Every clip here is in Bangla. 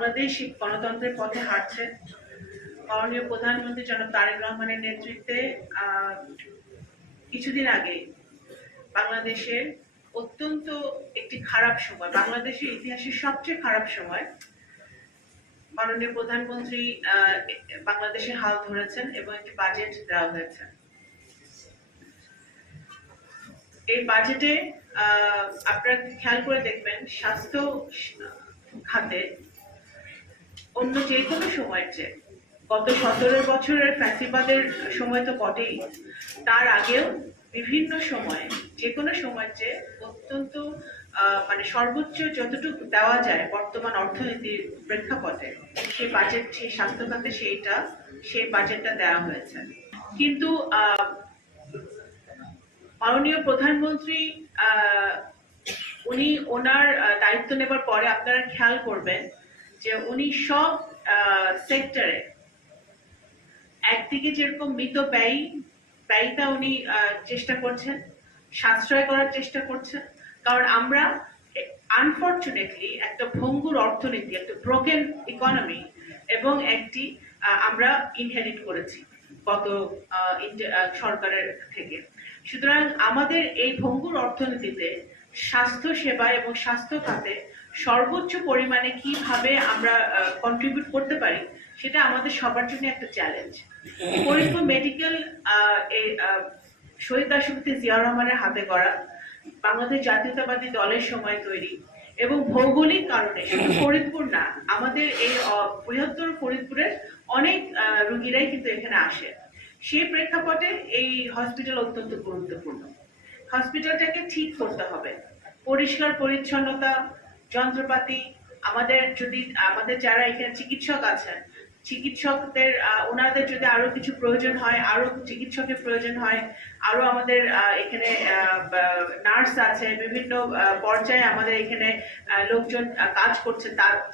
বাংলাদেশ গণতন্ত্রের পথে হাঁটছে। মাননীয় প্রধানমন্ত্রী জনাব তারেক রহমানের নেতৃত্বে কিছুদিন আগে বাংলাদেশের অত্যন্ত একটি খারাপ সময়, বাংলাদেশের ইতিহাসের সবচেয়ে খারাপ সময়, মাননীয় প্রধানমন্ত্রী বাংলাদেশের হাল ধরেছেন এবং একটি বাজেট দেওয়া হয়েছে। এই বাজেটে আপনারা খেয়াল করে দেখবেন স্বাস্থ্য খাতে অন্য যে কোনো সময়ের চেয়ে, গত 17 বছরের ফ্যাসিবাদের সময় তো বটেই, তার আগেও বিভিন্ন সময়ে যে কোনো সময়ের চেয়ে অত্যন্ত মানে সর্বোচ্চ যতটুকু দেওয়া যায় বর্তমান অর্থনীতির প্রেক্ষাপটে সেই বাজেট, সেই স্বাস্থ্য খাতে সেই বাজেটটা দেওয়া হয়েছে। কিন্তু মাননীয় প্রধানমন্ত্রী উনি ওনার দায়িত্ব নেবার পরে আপনারা খেয়াল করবেন যে উনি সব সেক্টরে একদিকে যেরকম মৃত ব্যয়টা উনি চেষ্টা করছেন, সাশ্রয় করার চেষ্টা করছেন। কারণ আমরা আনফরচুনেটলি একটা ভঙ্গুর অর্থনীতি, একটা ব্রোকেন ইকোনমি এবং একটি আমরা ইনহেরিট করেছি গত সরকারের থেকে। সুতরাং আমাদের এই ভঙ্গুর অর্থনীতিতে স্বাস্থ্য সেবা এবং স্বাস্থ্য খাতে সর্বোচ্চ পরিমাণে কিভাবে আমরা কন্ট্রিবিউট করতে পারি সেটা আমাদের সবার জন্য একটা চ্যালেঞ্জ। ফরিদপুর মেডিকেল শহীদ রাষ্ট্রপতি জিয়াউর রহমানের হাতে গড়া, বাংলাদেশ জাতীয়তাবাদী দলের সময় তৈরি এবং ভৌগোলিক কারণে শুধু ফরিদপুর না, আমাদের এই বৃহত্তর ফরিদপুরের অনেক রোগীরাই কিন্তু এখানে আসে। সেই প্রেক্ষাপটে এই হসপিটাল অত্যন্ত গুরুত্বপূর্ণ। হসপিটালটাকে ঠিক করতে হবে, পরিষ্কার পরিচ্ছন্নতা, যন্ত্রপাতি, আমাদের যারা এখানে চিকিৎসক আছেন, চিকিৎসকদের ওনাদের যদি আরো কিছু প্রয়োজন হয়, আরো চিকিৎসকের প্রয়োজন হয়, আরো আমাদের এখানে নার্স আছে, বিভিন্ন পর্যায়ে আমাদের এখানে লোকজন কাজ করছে,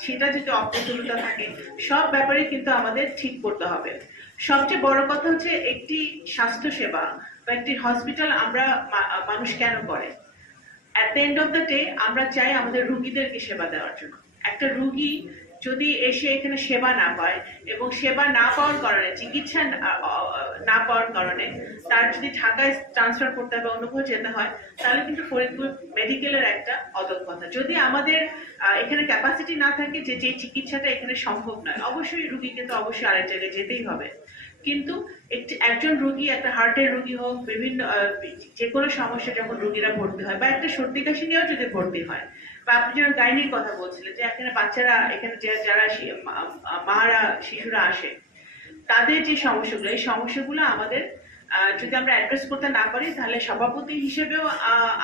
সেটা যদি অপ্রতুলতা থাকে, সব ব্যাপারে কিন্তু আমাদের ঠিক করতে হবে। সবচেয়ে বড় কথা হচ্ছে একটি স্বাস্থ্য সেবা বা একটি হসপিটাল আমরা মানুষ কেন করে, at the end of the day আমরা চাই আমাদের রুগীদেরকে সেবা দেওয়ার জন্য। একটা রুগী যদি এসে এখানে সেবা না পায় এবং সেবা না পাওয়ার কারণে, চিকিৎসা না পাওয়ার কারণে তার যদি ঢাকায় ট্রান্সফার করতে হবে, অন্য কোথাও যেতে হয়, তাহলে কিন্তু ফরিদপুর মেডিকেলের একটা অদক্ষতা। যদি আমাদের এখানে ক্যাপাসিটি না থাকে যে চিকিৎসাটা এখানে সম্ভব নয়, অবশ্যই রুগী কিন্তু অবশ্যই আরেক জায়গায় যেতেই হবে। কিন্তু একজন রুগী, একটা হার্টের রুগী হোক, বিভিন্ন যে কোনো সমস্যা যখন রুগীরা ভর্তি হয় বা একটা সর্দি কাশি নিয়েও যদি ভর্তি হয়, বা আপনি যেমন গাইনির কথা বলছিলেন যে এখানে বাচ্চারা, এখানে যারা মারা শিশুরা আসে, তাদের যে সমস্যাগুলো, এই সমস্যাগুলো আমাদের যদি আমরা অ্যাড্রেস করতে না পারি, তাহলে সভাপতি হিসেবেও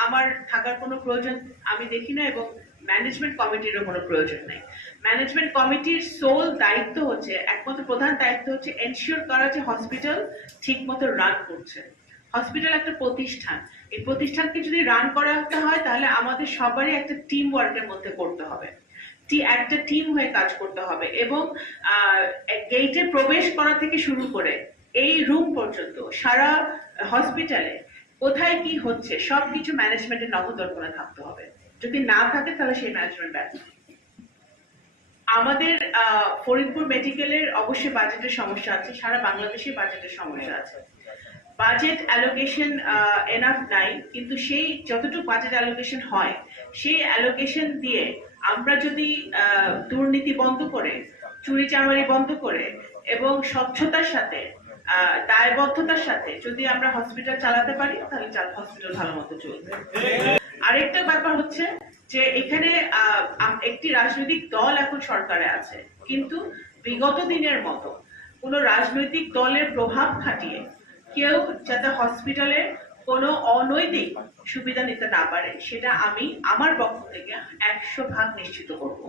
আমার থাকার কোনো প্রয়োজন আমি দেখি না এবং ম্যানেজমেন্ট কমিটিরও কোনো প্রয়োজন নেই। ম্যানেজমেন্ট কমিটির সোল দায়িত্ব হচ্ছে, একমাত্র প্রধান দায়িত্ব হচ্ছে এনশিওর করা যে হসপিটাল ঠিক মতো রান করছে। হসপিটাল একটা প্রতিষ্ঠান, এই প্রতিষ্ঠানকে যদি রান করাতে হয় তাহলে আমাদের সবারই একটা টিম ওয়ার্কের মধ্যে করতে হবে, একটা টিম হয়ে কাজ করতে হবে এবং গেটে প্রবেশ করা থেকে শুরু করে এই রুম পর্যন্ত সারা হসপিটালে কোথায় কি হচ্ছে সবকিছু ম্যানেজমেন্টের নজরদারিতে থাকতে হবে। যদি না থাকে তাহলে সেই ম্যানেজমেন্ট ব্যর্থ। আমাদের ফরিদপুর মেডিকেলের অবশ্যই বাজেটের সমস্যা আছে, সারা বাংলাদেশে বাজেটের সমস্যা আছে। বাজেট অ্যালোকেশন এনাফ নাই, কিন্তু সেই যতটুকু বাজেট অ্যালোকেশন হয় সেই অ্যালোকেশন দিয়ে আমরা যদি দুর্নীতি বন্ধ করে, চুরি চামারি বন্ধ করে এবং স্বচ্ছতার সাথে, দায়বদ্ধতার সাথে যদি আমরা হসপিটাল চালাতে পারি, তাহলে হসপিটাল ভালো মতো চলবে। আরেকটা ব্যাপার হচ্ছে যে এখানে একটি রাজনৈতিক দল এখন সরকারে আছে, কিন্তু বিগত দিনের মতো কোনো রাজনৈতিক দলের প্রভাব খাটিয়ে কেউ যাতে হসপিটালে কোনো অনৈতিক সুবিধা নিতে না পারে, সেটা আমি আমার পক্ষ থেকে 100% নিশ্চিত করব।